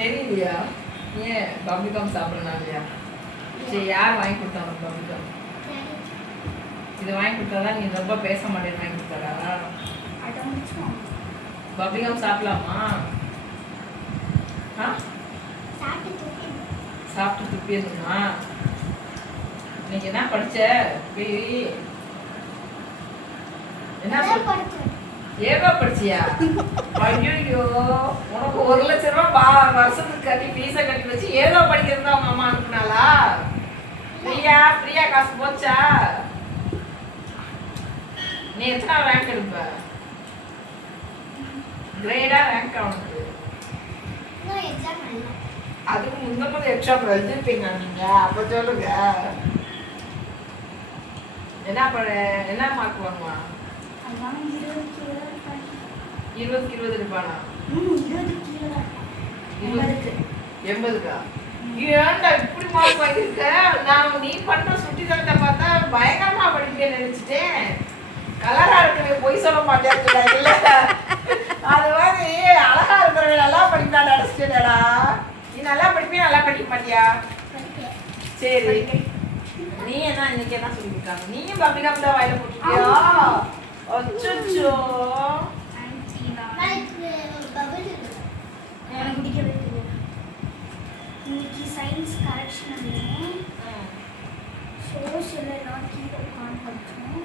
தெரியலையா? ஏன் பப்ளிகம் சாப்பிடலாம் இல்லையா? சரி, யார் வாங்கி கொடுத்தாங்க பப்ளிகம்? இது வாங்கி கொடுத்தாதான் நீ ரொம்ப பேச மாட்டேன்னு வாங்கி கொடுத்தாரா? பப்ளிகம் சாப்பிடலாமா? சாப்பிட்டு துப்பியதுமா? இன்னைக்கு என்ன படிச்ச? என்ன ஏவா படிச்சியா? ஐயோ, உனக்கு 1 லட்சம் ரூபாய் வருஷத்துக்கு கட்டி ஃபீஸை கட்டி வச்சு ஏதோ படிக்கிறது அவங்க அம்மா அனுப்புனாளா? பிரியா காசு போச்சா? நீ எத்தனை ரேங்க் எடுப்ப? கிரேடா ரேங்க் உனக்கு? அதுக்கு முன்னே எக்ஸாம் எழுதிருப்பீங்க நீங்க. அப்ப சொல்லுங்க, என்ன மார்க் வாங்குவான்? 20க்கு 20 இருப்பானா? 80க்கா? ஏன்டா இப்படி மார்க் வாங்கியிருக்க? நான் நீ பண்ற சுட்டித்தனத்தை பார்த்தா பயங்கரமா படிப்பேன்னு நினைச்சிட்டேன். கலரா இருக்கவே பொய் சொல்ல மாட்டேன் இல்ல. அது மாதிரி அழகா இருக்கிறவங்க நல்லா படிப்பான்னு நினைச்சிட்டேடா. நீ நல்லா படிப்பியா நல்லா படிக்க மாட்டியா? சரி, நீ என்ன இன்னைக்கு என்ன சொல்லிருக்காங்க? நீயும் பப்ளிகம் தான் வாயில போட்டுட்டியா? அச்சோ, இன்னைக்கு சயின்ஸ் கரெக்ஷன் பண்ணேன். சோஷியல் எல்லாம் கீழே உட்காந்து படித்தோம்.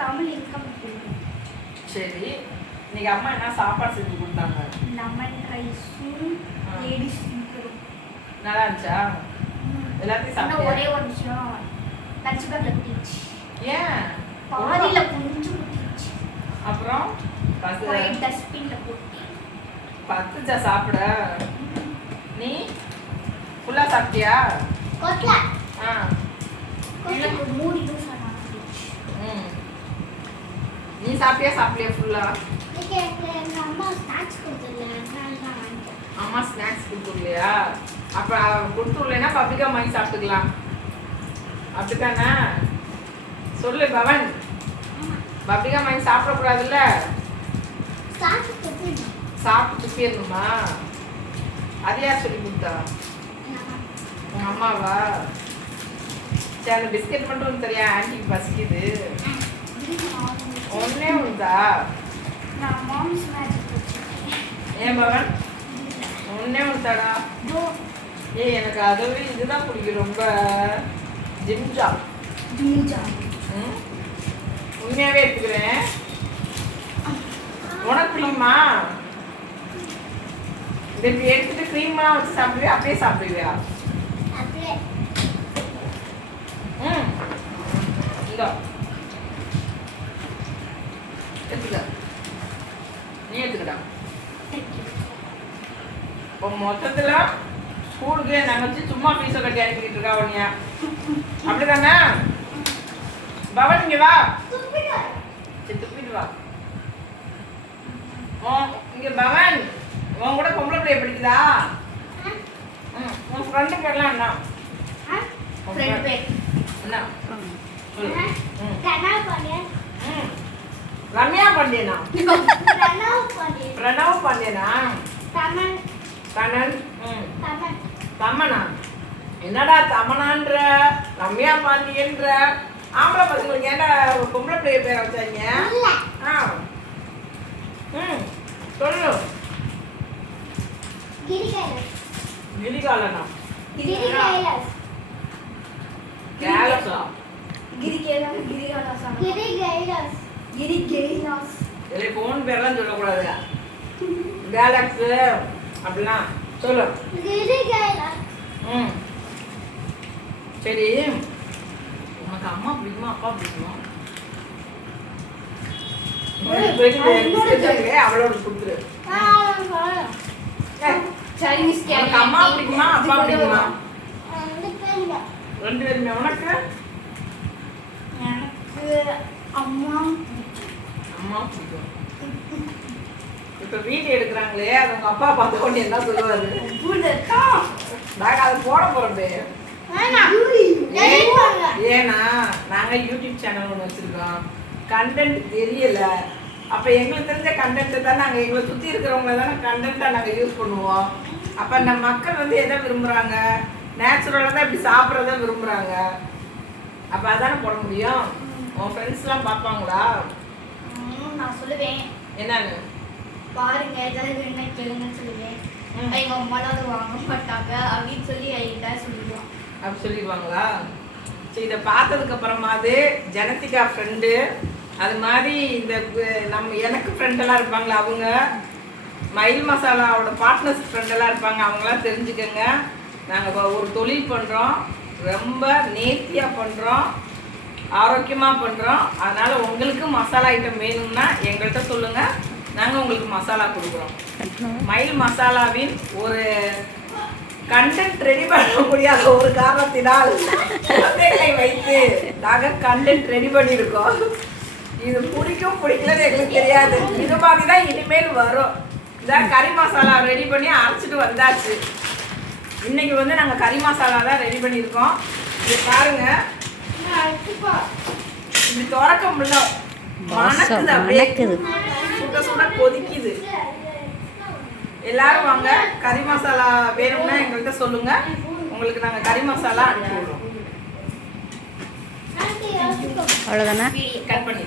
தமிழ் இன்கம். சரி, இன்னைக்கு அம்மா என்ன சாப்பாடு செஞ்சு கொடுத்தாங்க? லெமன் ரைஸும் லேடிஸ் ஃபிங்கரும். நல்லா இருந்துச்சா? எல்லாத்தையும் சாப்பிட்டேன். ஒரே ஒரு நிமிஷம் லஞ்ச் பேக்ல குட்டிச்சு. ஏன் பாதியில கொஞ்சம் குட்டிச்சு. அப்புறம் டஸ்ட்பின்ல போட்டு பத்துச்சா சாப்பிட? நீ ஃபுல்லா சாப்பிட்டியா? கொட்ல ஆ, எனக்கு மூடி தோசை நான். நீ சாப்பிட்டியா ஃபுல்லா? எங்க அம்மா ஸ்நாக்ஸ் கொடுத்துருல, அதனால தான் வாங்கிட்டேன். அம்மா ஸ்நாக்ஸ் கொடுத்துருலையா? அப்ப கொடுத்துருலைன்னா பப்ளிகா வாங்கி சாப்பிட்டுக்கலாம். அப்படித்தானே? சொல்லு பவன், பப்ளிகா வாங்கி சாப்பிடக்கூடாதுல்ல? சாப்பிட்டு துப்பிடணுமா? அது யார் சொல்லி கொடுத்தா? உங்க அம்மாவா? சரி, அந்த பிஸ்கெட் மட்டும் ஒன்று தெரியா? ஆன்டிக்கு பசிக்குது. ஒன்னே ஒன்றுதா? ஏன் பவன் ஒன்னே ஒன்றுதாடா? ஏய், எனக்கு அதுவே இதுதான் பிடிக்கும் ரொம்ப. ஜிம்ஜா. உண்மையாவே எடுத்துக்கிறேன். உனக்கு பிடிக்குமா? இதை எடுத்துட்டு க்ரீம்லாம் வச்சு சாப்பிடுவியா? அப்படியே சாப்பிடுவியா? இதோ எடுத்துக்க. நீ எடுத்துக்கடா. இப்போ மொத்தத்தில் ஸ்கூலுக்கு நாங்கள் வச்சு சும்மா ஃபீஸை கட்டி அனுப்பிக்கிட்டு இருக்கா உன்னையா? அப்படிதானே? பவன் இங்கே வா. சரி, துப்பிட்டு வா. இங்கே பவன், உன் கூட பொம்பளை பிள்ளைய படிக்குதா? உன் ஃப்ரெண்டு பேர்லாம் என்ன? என்ன? ரம்யா பாண்டியனா? பிரணவ் பாண்டியனா? கண்ணன். தமனா? என்னடா தமனான்ற ரம்யா பாண்டியன்ற? ஆம்பளை பசங்களுக்கு ஏன்டா பொம்பளை பிள்ளைய பேரை வச்சாங்க? சொல்லு. கிரிகாலனா? கேலஸா? இல்லை, ஃபோன் பேர்லாம் சொல்லக்கூடாது. கேலக்ஸு அப்படிலாம் சொல்லு. சரி, உனக்கு அம்மா பிடிக்குமா அப்பா பிடிக்குமா? அவளோட கொடுத்துரு. அம்மா பிடிக்குமா அப்பா பிடிக்குமா? 2 பேருமே. உனக்கு? அம்மா பிடிக்கும். இப்ப வீடியோ எடுக்கிறாங்களே, அது உங்க அப்பா பார்த்த உடனே என்ன சொல்லுவாரு? நாங்க அதை போட போறோம். ஏன்னா நாங்க யூடியூப் சேனல் ஒன்று வச்சிருக்கோம். கண்டென்ட் தெரியல, அப்போ எங்களுக்கு தெரிஞ்ச கண்டென்ட்டை தான் நாங்கள் எங்களை சுற்றி இருக்கிறவங்கள தானே கண்டென்ட்டாக நாங்கள் யூஸ் பண்ணுவோம். அப்போ நம்ம மக்கள் வந்து எதை விரும்புகிறாங்க? நேச்சுரலாக தான் இப்படி சாப்பிட்றத விரும்புகிறாங்க. அப்போ அதானே போட முடியும். உன் ஃப்ரெண்ட்ஸ்லாம் பார்ப்பாங்களா? நான் சொல்லுவேன் என்னன்னு பாருங்க ஏதாவது வேணும்னா கேளுங்கன்னு சொல்லுவேன். எங்கள் அம்மாலாம் அதை வாங்க மாட்டாங்க அப்படின்னு சொல்லி என்கிட்ட சொல்லிடுவான். அப்படி சொல்லிடுவாங்களா? சரி, இதை பார்த்ததுக்கு அப்புறமாவது ஜனத்திகா ஃப்ரெண்டு அது மாதிரி இந்த நம்ம எனக்கு ஃப்ரெண்டெல்லாம் இருப்பாங்களா, அவங்க மயில் மசாலாவோட பார்ட்னர்ஸ் ஃப்ரெண்டெல்லாம் இருப்பாங்க, அவங்களாம் தெரிஞ்சுக்கோங்க. நாங்கள் ஒரு தொழில் பண்ணுறோம், ரொம்ப நேர்த்தியாக பண்ணுறோம், ஆரோக்கியமாக பண்ணுறோம். அதனால் உங்களுக்கு மசாலா ஐட்டம் வேணும்னா எங்கள்கிட்ட சொல்லுங்கள், நாங்கள் உங்களுக்கு மசாலா கொடுக்குறோம். மயில் மசாலாவின் ஒரு கண்டென்ட் ரெடி பண்ண முடியாத ஒரு காரணத்தினால் குழந்தைகளை வைத்து நாங்கள் கண்டென்ட் ரெடி பண்ணியிருக்கோம். இது பிடிக்கும் பிடிக்கலன்னு எங்களுக்கு தெரியாது. இது மாதிரி தான் இனிமேல் வரும். இதான் கறி மசாலா ரெடி பண்ணி அரைச்சிட்டு வந்தாச்சு. இன்னைக்கு வந்து நாங்கள் கறி மசாலா தான் ரெடி பண்ணியிருக்கோம். இது பாருங்க, இப்படி திறக்க முடியல, மணக்குது, அப்படியே சுட சுட கொதிக்குது. எல்லாரும் வாங்க, கறி மசாலா வேணும்னா எங்கள்கிட்ட சொல்லுங்க, உங்களுக்கு நாங்கள் கறி மசாலா அனுப்பி விடுறோம். அவ்வளோதானே? கட் பண்ணி